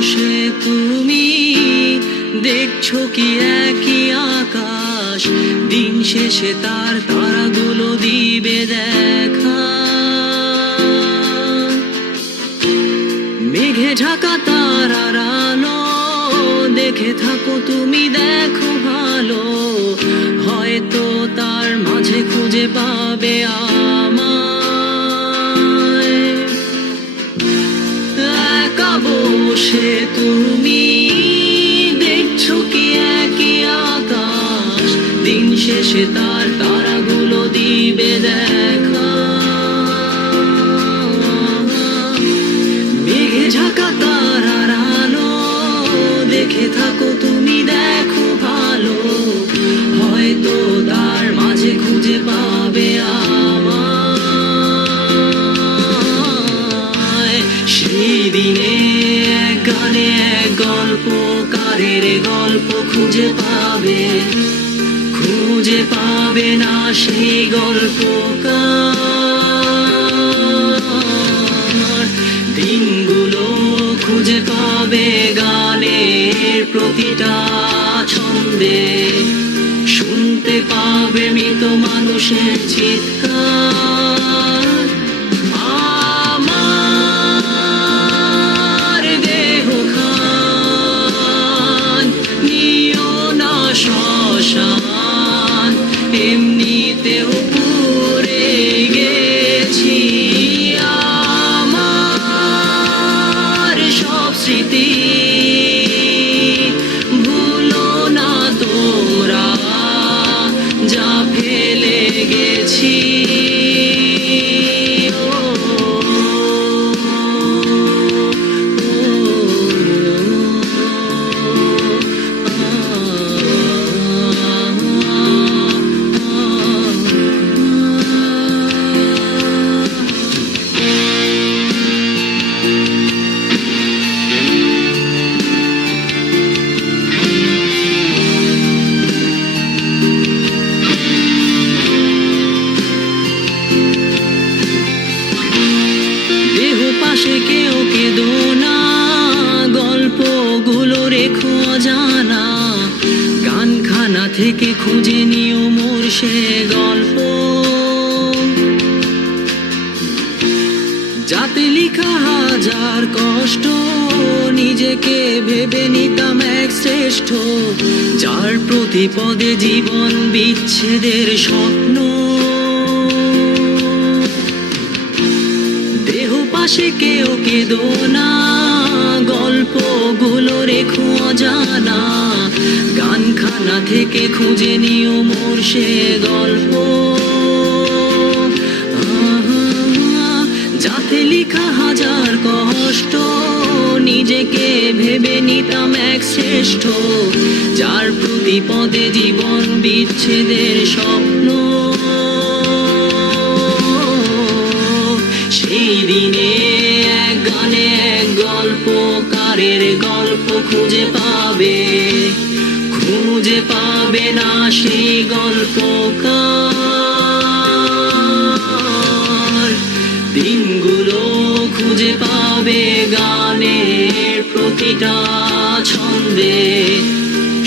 বসে তুমি দেখছো কি একই আকাশ, দিন শেষে তার তারাগুলো দিবে দেখা। মেঘে ঢাকা তারার আলো দেখে থাকো তুমি, দেখো ভালো, হয়তো তার মাঝে খুঁজে পাবে আমায়। একা বসে তুমি দেখছো কি একই আকাশ, দিন শেষে তার তারাগুলো দিবে দেখা। মেঘে ঢাকা তারার আলো দেখে থাকো তুমি, দেখো ভালো, হয়তো তার মাঝে খুঁজে পাবে আমায়। সেই দিনে এক গানে এক গল্পকারের গল্প খুঁজে পাবে, খুঁজে পাবে না সেই গল্পকার। দিনগুলো খুঁজে পাবে গানের প্রতিটা ছন্দে, শুনতে পাবে মৃত মানুষের চিৎকার। আমার দেহ খান নিও না শ্মশান, এমনিতেও পুড়ে গেছি। আমার সব স্মৃতি ভুলো না তোমরা, যা ফেলে গেছি। পাশে কেউ কেঁদো না, গল্পগুলো রেখো অজানা, গানখানা থেকে খুঁজে নিও মোর সে গল্প, যাতে লিখা হাজার কষ্ট নিজেকে ভেবে নিতাম এক শ্রেষ্ঠ, যার প্রতি পদে জীবন বিচ্ছেদের স্বপ্ন। পাশে কেউ কেঁদো না, গল্পগুলো রেখো অজানা, গানখানা থেকে খুঁজে নিও মোর সে গল্প, যাতে লিখা হাজার কষ্ট নিজেকে ভেবে নিতাম এক শ্রেষ্ঠ, যার প্রতি পদে জীবন বিচ্ছেদের স্বপ্ন। সেই দিনে এক গানে এক গল্পকারের গল্প খুঁজে পাবে, খুঁজে পাবে না সেই গল্পকার। দিনগুলো খুঁজে পাবে গানের প্রতিটা ছন্দে,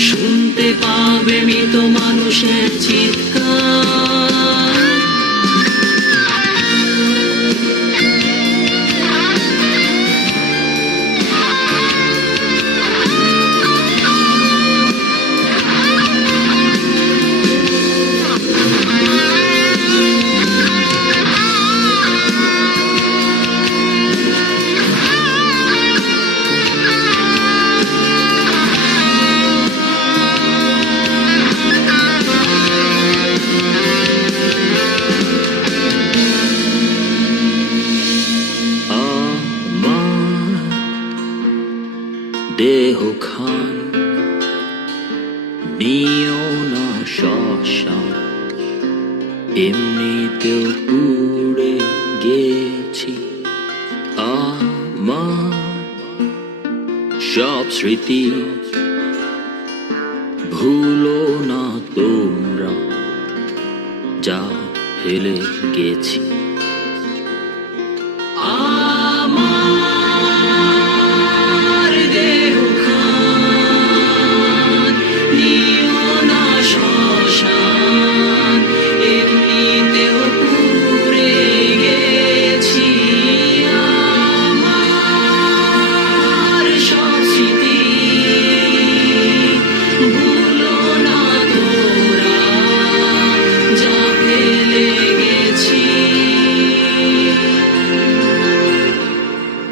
শুনতে পাবে মৃত মানুষের চিৎকার। দেহ খান নিও না শ্মশান, এমনিতেও পুড়ে গেছি। আমার সব স্মৃতি ভুলো না তোমরা, যা ফেলে গেছি।